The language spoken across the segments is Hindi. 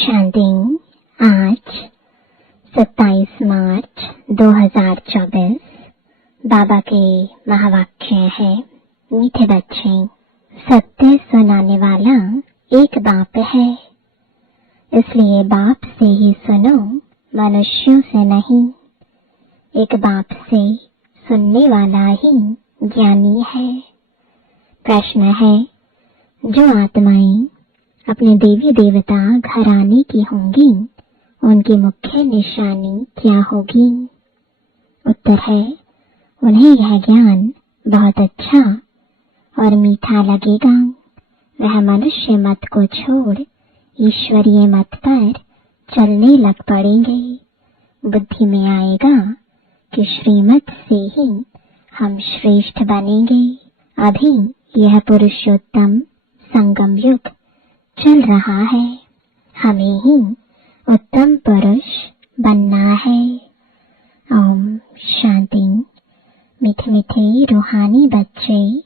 शांति। आज 27 मार्च 2024 बाबा के महावाक्य है। मीठे बच्चे, सत्य सुनाने वाला एक बाप है, इसलिए बाप से ही सुनो, मनुष्यों से नहीं। एक बाप से सुनने वाला ही ज्ञानी है। प्रश्न है, जो आत्माएं अपने देवी देवता घराने की होंगी, उनकी मुख्य निशानी क्या होगी? उत्तर है, उन्हें यह ज्ञान बहुत अच्छा और मीठा लगेगा। वह मनुष्य मत को छोड़ ईश्वरीय मत पर चलने लग पड़ेंगे। बुद्धि में आएगा कि श्रीमत से ही हम श्रेष्ठ बनेंगे। अभी यह पुरुषोत्तम संगम युग चल रहा है, हमें ही उत्तम पुरुष बनना है। ओम शांति। मीठे मीठे रूहानी बच्चे,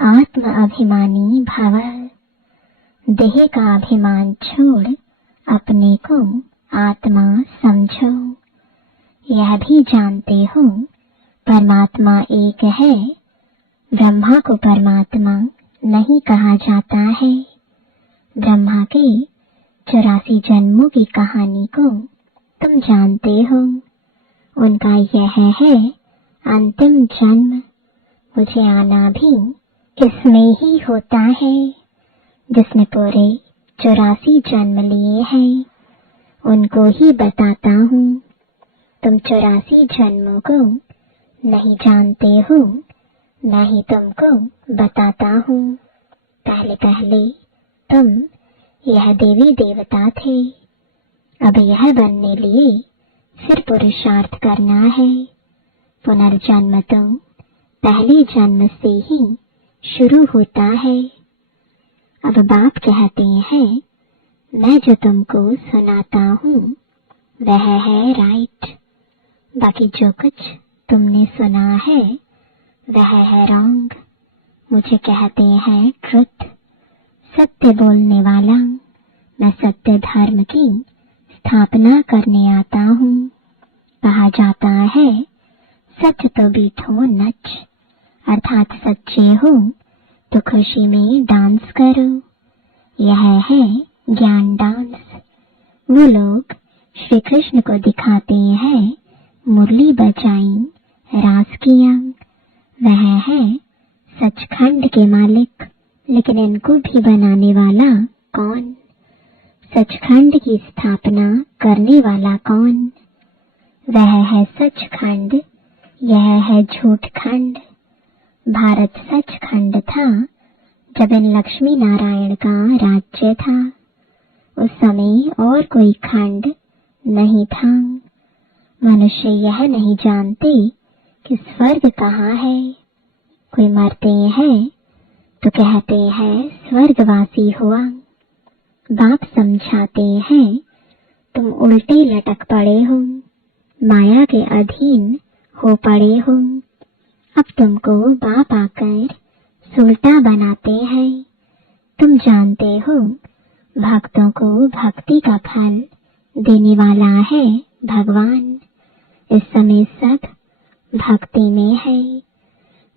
आत्म अभिमानी भव। देह का अभिमान छोड़ अपने को आत्मा समझो। यह भी जानते हो परमात्मा एक है। ब्रह्मा को परमात्मा नहीं कहा जाता है। ब्रह्मा के 84 जन्मों की कहानी को तुम जानते हो। उनका यह है अंतिम जन्म। मुझे आना भी इसमें ही होता है। जिसने पूरे 84 जन्म लिए हैं, उनको ही बताता हूँ। तुम 84 जन्मों को नहीं जानते हो, मैं ही तुमको बताता हूँ। पहले पहले तुम यह देवी देवता थे। अब यह बनने लिए फिर पुरुषार्थ करना है। पुनर्जन्म तो पहले जन्म से ही शुरू होता है। अब बाप कहते हैं, मैं जो तुमको सुनाता हूँ वह है राइट, बाकी जो कुछ तुमने सुना है वह है रॉन्ग। मुझे कहते हैं ट्रुथ, सत्य बोलने वाला। मैं सत्य धर्म की स्थापना करने आता हूँ। कहा जाता है, सच तो बीठो नच, अर्थात सच्चे हो तो खुशी में डांस करो। यह है ज्ञान डांस। वो लोग श्री कृष्ण को दिखाते हैं मुरली बजाई रास किया। वह है सचखंड के मालिक, लेकिन इनको भी बनाने वाला कौन? सचखंड की स्थापना करने वाला कौन? वह है सचखंड, यह है झूठखंड। भारत सचखंड था जब इन लक्ष्मी नारायण का राज्य था। उस समय और कोई खंड नहीं था। मनुष्य यह नहीं जानते कि स्वर्ग कहाँ है। कोई मरते हैं तो कहते हैं स्वर्गवासी हुआ। बाप समझाते हैं, तुम उल्टे लटक पड़े हो, माया के अधीन हो पड़े हो। अब तुमको बाप आकर सुलटा बनाते हैं। तुम जानते हो भक्तों को भक्ति का फल देने वाला है भगवान। इस समय सब भक्ति में है।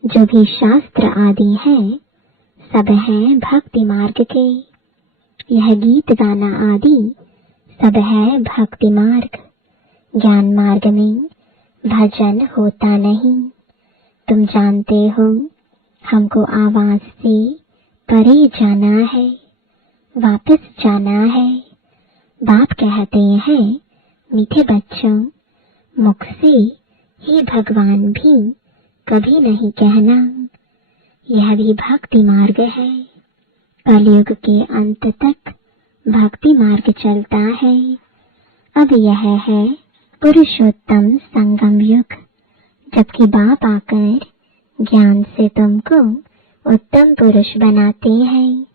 जो भी शास्त्र आदि है सब है भक्ति मार्ग के। यह गीत गाना आदि सब है भक्ति मार्ग। ज्ञान मार्ग में भजन होता नहीं। तुम जानते हो हमको आवाज से परे जाना है, वापस जाना है। बाप कहते हैं, मीठे बच्चों, मुख से ही भगवान भी कभी नहीं कहना। यह भी भक्ति मार्ग है। कलयुग के अंत तक भक्ति मार्ग चलता है। अब यह है पुरुषोत्तम संगम युग, जबकि बाप आकर ज्ञान से तुमको उत्तम पुरुष बनाते हैं।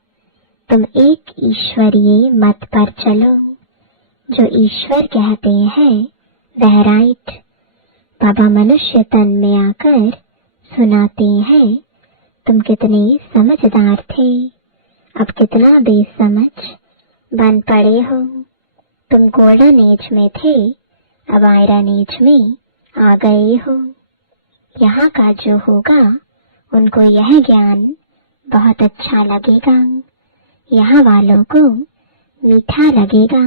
तुम एक ईश्वरीय मत पर चलो। जो ईश्वर कहते हैं वह राइट। बाबा मनुष्य तन में आकर सुनाते हैं, तुम कितने समझदार थे, अब कितना बेसमझ बन पड़े हो। तुम गोल्डन एज में थे, अब आयरन एज में आ गए हो। यहाँ का जो होगा उनको यह ज्ञान बहुत अच्छा लगेगा, यहाँ वालों को मीठा लगेगा।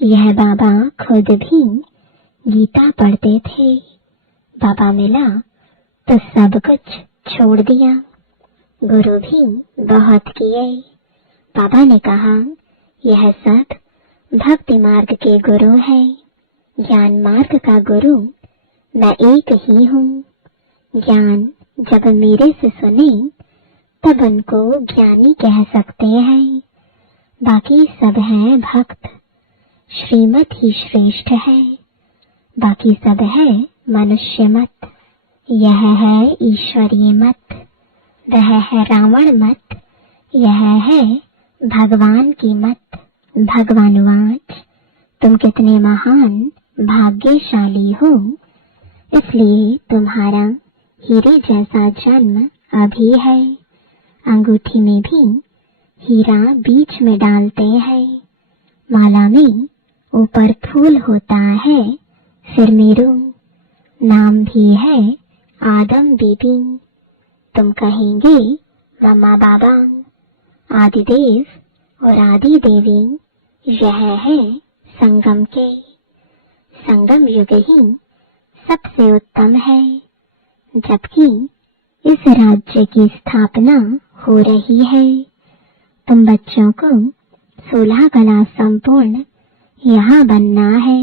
यह बाबा खुद भी गीता पढ़ते थे। बाबा मिला तो सब कुछ छोड़ दिया। गुरु भी बहुत किए। बाबा ने कहा यह सब भक्ति मार्ग के गुरु है, ज्ञान मार्ग का गुरु मैं एक ही हूँ। ज्ञान जब मेरे से सुने तब उनको ज्ञानी कह सकते हैं, बाकी सब है भक्त। श्रीमत ही श्रेष्ठ है, बाकी सब है मनुष्य मत। यह है ईश्वरीय मत, वह है रावण मत, यह है भगवान की मत। भगवानवाच तुम कितने महान भाग्यशाली हो, इसलिए तुम्हारा हीरे जैसा जन्म अभी है। अंगूठी में भी हीरा बीच में डालते हैं, माला में ऊपर फूल होता है, सिर में रूं। नाम भी है आदम बीबी, तुम कहेंगे मम्मा बाबा। आदिदेव और आदि देवी यह है संगम के। संगम युग ही सबसे उत्तम है, जबकि इस राज्य की स्थापना हो रही है। तुम बच्चों को 16 कला संपूर्ण यहाँ बनना है।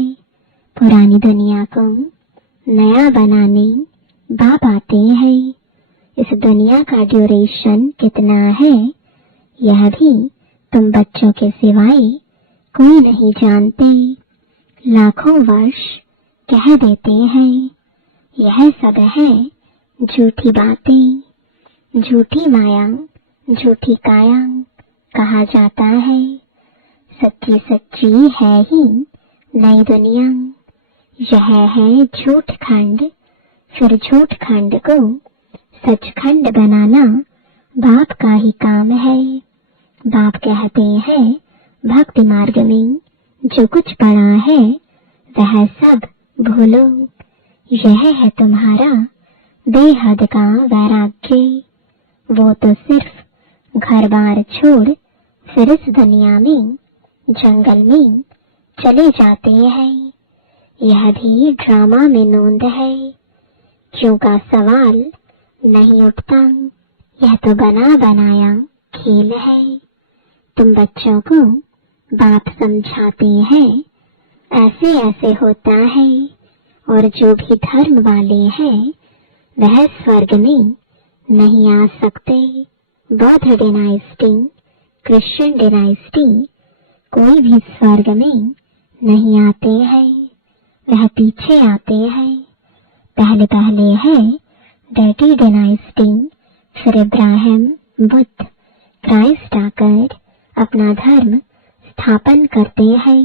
पुरानी दुनिया को नया बनाने बाप आते हैं। इस दुनिया का ड्यूरेशन कितना है यह भी तुम बच्चों के सिवाय कोई नहीं जानते। लाखों वर्ष कह देते हैं, यह सब है झूठी बातें, झूठी माया, झूठी काया कहा जाता है। सच्ची सच्ची है ही नई दुनिया। यह है झूठ खंड, फिर झूठ खंड को सचखंड बनाना बाप का ही काम है। बाप कहते हैं भक्ति मार्ग में जो कुछ पड़ा है वह सब भूलो। यह है तुम्हारा बेहद का वैराग्य। वो तो सिर्फ घर बार छोड़ फिर इस दुनिया में जंगल में चले जाते हैं। यह भी ड्रामा में नोंद है, क्यों का सवाल नहीं उठता। यह तो बना बनाया खेल है। तुम बच्चों को बाप समझाते हैं ऐसे ऐसे होता है, और जो भी धर्म वाले हैं वह स्वर्ग में नहीं आ सकते। बौद्ध डायनेस्टी, क्रिश्चियन डायनेस्टी कोई भी स्वर्ग में नहीं आते हैं, वह पीछे आते हैं। पहले पहले है डैटी डायनेस्टी, फिर इब्राहिम, बुद्ध, क्राइस्ट आकर अपना धर्म स्थापन करते हैं।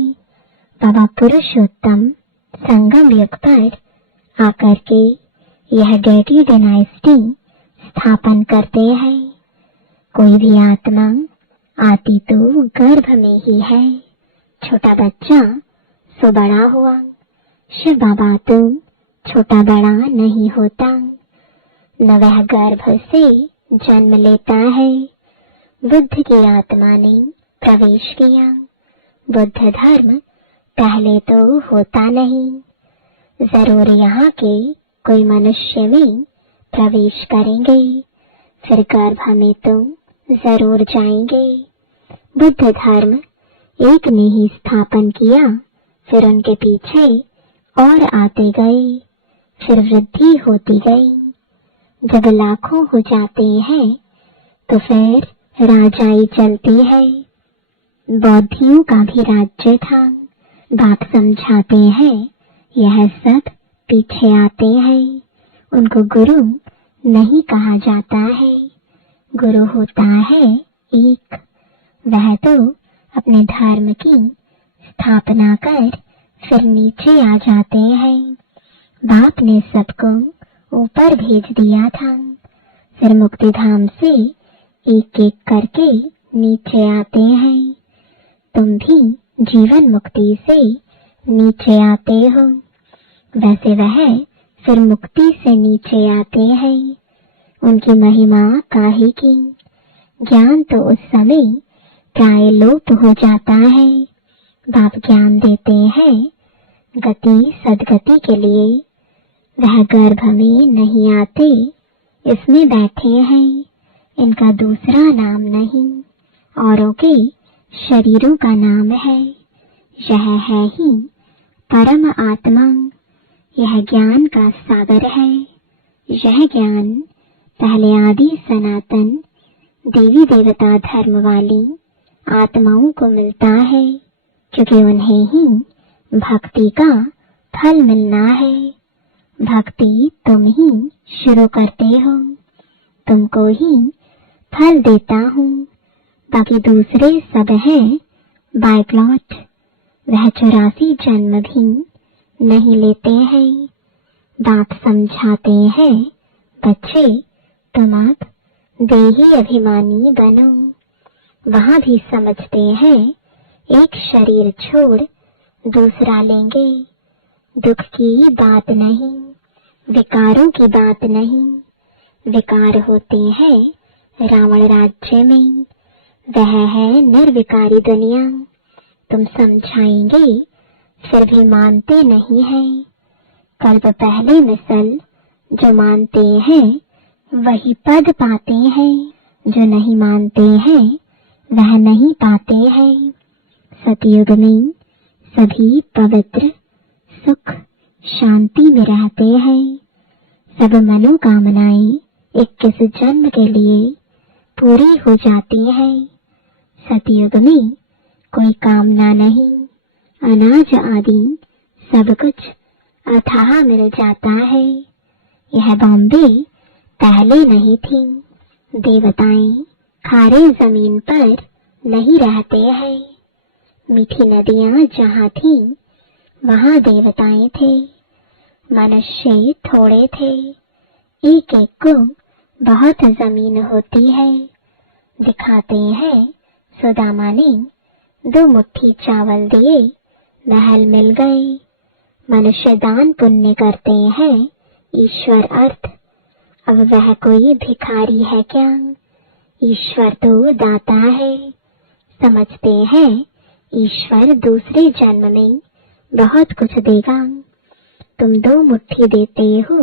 बाबा पुरुषोत्तम संगम युग पर आकर के यह डैटी डायनेस्टी स्थापन करते हैं। कोई भी आत्मा आती तो गर्भ में ही है। छोटा बच्चा सो बड़ा हुआ। शिव बाबा तो छोटा बड़ा नहीं होता, न वह गर्भ से जन्म लेता है। बुद्ध की आत्मा ने प्रवेश किया। बुद्ध धर्म पहले तो होता नहीं, जरूर यहाँ के कोई मनुष्य में प्रवेश करेंगे, फिर गर्भ में तो जरूर जाएंगे। बुद्ध धर्म एक ने ही स्थापन किया, फिर उनके पीछे और आते गए, फिर वृद्धि होती गई। जब लाखों हो जाते हैं तो फिर राजाई चलती है। बौद्धियों का भी राज्य था। बाप समझाते हैं यह सब पीछे आते हैं, उनको गुरु नहीं कहा जाता है। गुरु होता है एक, वह तो अपने धर्म की स्थापना कर फिर नीचे आ जाते हैं। बाप ने सबको ऊपर भेज दिया था, फिर मुक्ति धाम से एक एक करके नीचे आते हैं। तुम भी जीवन मुक्ति से नीचे आते हो, वैसे वह फिर मुक्ति से नीचे आते हैं। उनकी महिमा काहे की, ज्ञान तो उस समय प्राय लोप हो जाता है। बाप ज्ञान देते हैं गति सदगति के लिए, वह गर्भ में नहीं आते, इसमें बैठे हैं। इनका दूसरा नाम नहीं, औरों के शरीरों का नाम है। यह है ही परम आत्मा, यह ज्ञान का सागर है। यह ज्ञान पहले आदि सनातन देवी देवता धर्म वाली आत्माओं को मिलता है, क्योंकि उन्हें ही भक्ति का फल मिलना है। भक्ति तुम ही शुरू करते हो, तुमको ही फल देता हूँ, बाकी दूसरे सब है बाइप्लॉट। वह 84 जन्म भी नहीं लेते हैं। बाप समझाते हैं, बच्चे तुम अब देही अभिमानी बनो। वहाँ भी समझते हैं एक शरीर छोड़ दूसरा लेंगे। दुख की बात नहीं, विकारों की बात नहीं। विकार होते हैं रावण राज्य में, वह है निर्विकारी दुनिया। तुम समझाएंगे फिर भी मानते नहीं हैं। कल्प पहले मिसल जो मानते हैं वही पद पाते हैं, जो नहीं मानते हैं वह नहीं पाते हैं। सतयुग में सभी पवित्र सुख शांति में रहते हैं। सब मनोकामनाएं 21 जन्म के लिए पूरी हो जाती है। सतयुग में कोई कामना नहीं, अनाज आदि सब कुछ अथाह मिल जाता है। यह बॉम्बे पहले नहीं थी। देवताएं खारे जमीन पर नहीं रहते हैं। मीठी नदियां जहाँ थी वहाँ देवताएं थे। मनुष्य थोड़े थे, एक एक को बहुत जमीन होती है। दिखाते हैं सुदामा ने 2 मुट्ठी चावल दिए, महल मिल गए। मनुष्य दान पुण्य करते हैं, ईश्वर अर्थ। अब वह कोई भिखारी है क्या? ईश्वर तो दाता है। समझते हैं ईश्वर दूसरे जन्म में बहुत कुछ देगा। तुम 2 मुट्ठी देते हो,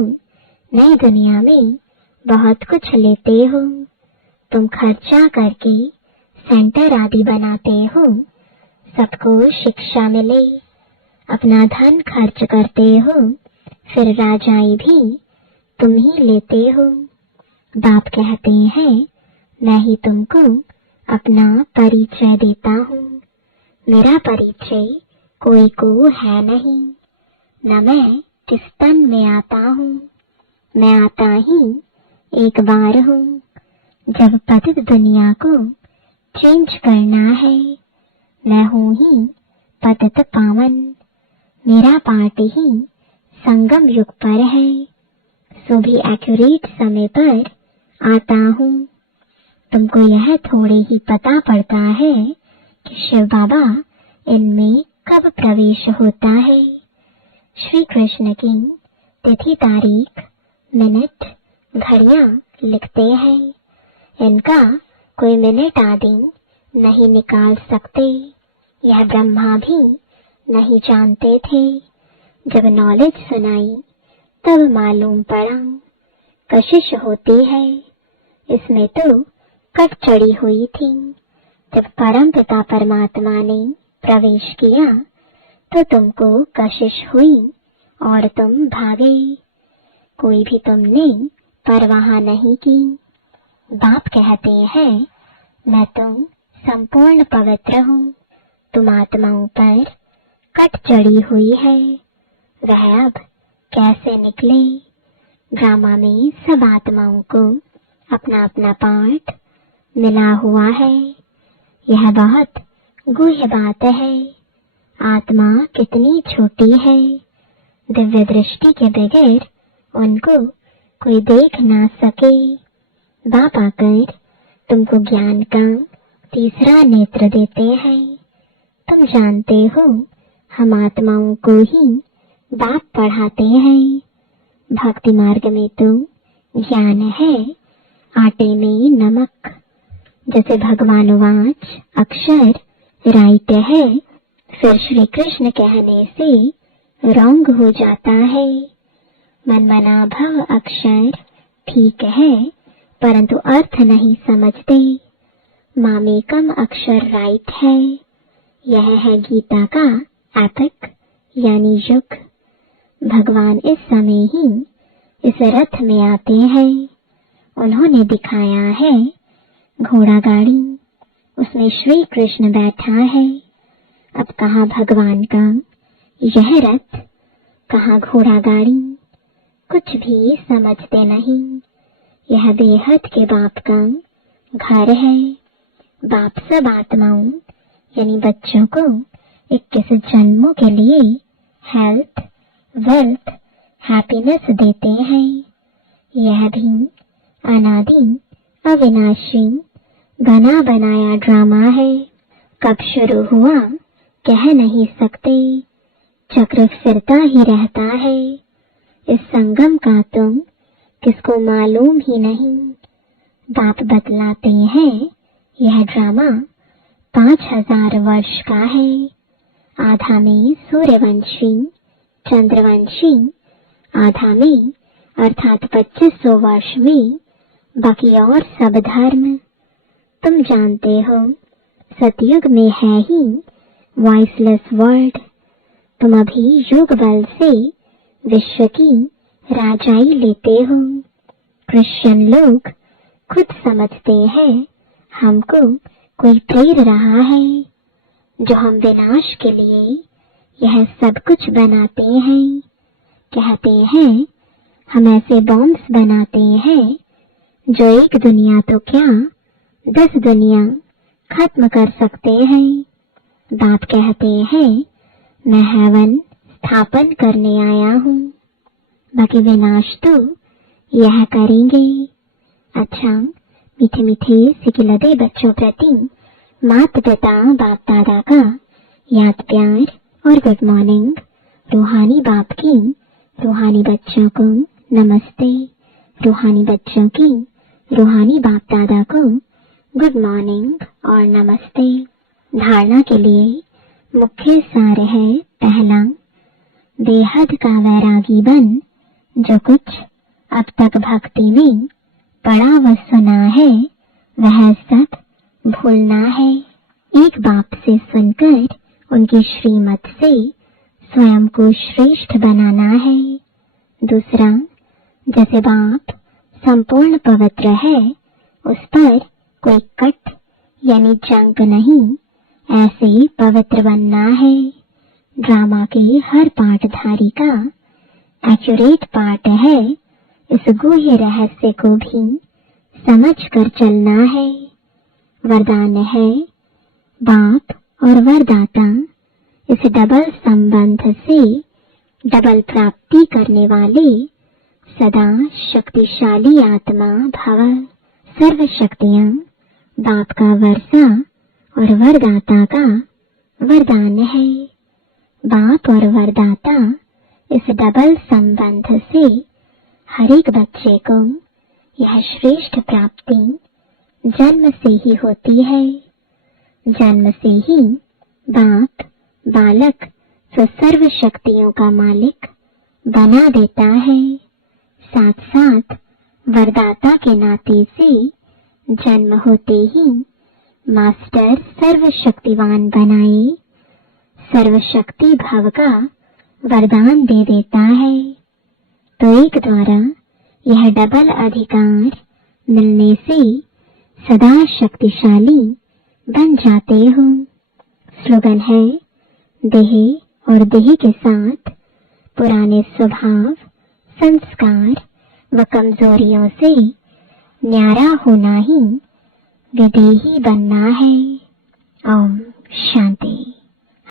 नई दुनिया में बहुत कुछ लेते हो। तुम खर्चा करके सेंटर आदि बनाते हो, सबको शिक्षा मिले। अपना धन खर्च करते हो, फिर राजाई भी तुम ही लेते हो। बाप कहते हैं मैं ही तुमको अपना परिचय देता हूँ। मेरा परिचय कोई को है नहीं, न मैं किस तन में आता हूँ। मैं आता ही एक बार हूँ, जब पतित दुनिया को चेंज करना है। मैं हूँ ही पतित पावन, मेरा पार्ट ही संगम युग पर है। सो भी एक्यूरेट समय पर आता हूँ। तुमको यह थोड़े ही पता पड़ता है कि शिव बाबा इनमें कब प्रवेश होता है। श्री कृष्ण की तिथि तारीख मिनट घड़ियां लिखते हैं। इनका कोई मिनट आदि नहीं निकाल सकते। यह ब्रह्मा भी नहीं जानते थे। जब नॉलेज सुनाई तब मालूम पड़ा। कशिश होती है, इसमें तो कट चढ़ी हुई थी। जब परम पिता परमात्मा ने प्रवेश किया तो तुमको कशिश हुई और तुम भागे। कोई भी तुमने परवाह नहीं की। बाप कहते हैं मैं तुम संपूर्ण पवित्र हूँ। तुम आत्माओं पर कट चढ़ी हुई है, वह अब कैसे निकले। ड्रामा में सब आत्माओं को अपना अपना पार्ट मिला हुआ है। यह बहुत गुह्य बात है। आत्मा कितनी छोटी है, दिव्य दृष्टि के बगैर उनको कोई देख ना सके। बाप आकर तुमको ज्ञान का तीसरा नेत्र देते हैं। तुम जानते हो हम आत्माओं को ही बाप पढ़ाते हैं। भक्ति मार्ग में तो ज्ञान है आटे में नमक। जैसे भगवान वाच अक्षर राइट है, फिर श्री कृष्ण कहने से रॉन्ग हो जाता है। मनमना भव अक्षर ठीक है, परंतु अर्थ नहीं समझते। मामेकम अक्षर राइट है। यह है गीता का एपिक यानी युग। भगवान इस समय ही इस रथ में आते हैं। उन्होंने दिखाया है घोड़ा गाड़ी, उसमें श्री कृष्ण बैठा है। अब कहाँ भगवान का यह रथ, कहाँ घोड़ा गाड़ी, कुछ भी समझते नहीं। यह बेहद के बाप का घर है। बाप सब आत्माओं यानी बच्चों को 21 जन्मों के लिए हेल्थ, वेल्थ, हैप्पीनेस देते हैं। यह भी अनादि अविनाशी बना बनाया ड्रामा है। कब शुरू हुआ कह नहीं सकते, चक्र फिरता ही रहता है। इस संगम का तुम किसको मालूम ही नहीं। बाप बतलाते हैं यह ड्रामा 5000 वर्ष का है। आधा में सूर्यवंशी चंद्रवंशी, आधा में अर्थात 2500 वर्ष में बाकी और सब धर्म। तुम जानते हो सतयुग में है ही वॉइसलेस वर्ल्ड। तुम अभी युग बल से विश्व की राजाई लेते हो। क्रिश्चियन लोग खुद समझते हैं हमको कोई प्रेर रहा है, जो हम विनाश के लिए यह सब कुछ बनाते हैं। कहते हैं हम ऐसे बॉम्ब्स बनाते हैं जो एक दुनिया तो क्या 10 दुनिया खत्म कर सकते हैं। बाप कहते हैं मैं हेवन स्थापन करने आया हूँ, बाकी विनाश तो यह करेंगे। अच्छा, मीठे मीठे सिकिलदे बच्चों प्रति माता पिता बाप दादा का याद प्यार और गुड मॉर्निंग। रूहानी बाप की रूहानी बच्चों को नमस्ते। रूहानी बच्चों की रूहानी बाप दादा को गुड मॉर्निंग और नमस्ते। धारणा के लिए मुख्य सार है पहला, बेहद का वैरागी बन। जो कुछ अब तक भक्ति में पढ़ा व सुना है वह सब भूलना है। एक बाप से सुनकर उनकी श्रीमत से स्वयं को श्रेष्ठ बनाना है। दूसरा, जैसे बाप संपूर्ण पवित्र है, उस पर कोई कट यानी जंग नहीं, ऐसे पवित्र बनना है। ड्रामा के हर पाठधारी का एक्यूरेट पार्ट है। इस गुह्य रहस्य को भी समझ कर चलना है। वरदान है बाप और वरदाता इस डबल संबंध से डबल प्राप्ति करने वाले सदा शक्तिशाली आत्मा भव। सर्व शक्तियां बाप का वर्षा और वरदाता का वरदान है। बाप और वरदाता इस डबल संबंध से हर एक बच्चे को यह श्रेष्ठ प्राप्ति जन्म से ही होती है। जन्म से ही बाप बालक तो सर्व शक्तियों का मालिक बना देता है। साथ साथ वरदाता के नाते से जन्म होते ही मास्टर सर्वशक्तिवान बनाए सर्वशक्ति भव का वरदान दे देता है। तो एक द्वारा यह डबल अधिकार मिलने से सदा शक्तिशाली बन जाते हो। स्लोगन है देह और देह के साथ पुराने स्वभाव, संस्कार व कमजोरियों से न्यारा होना ही विदेही बनना है। ओम शांति।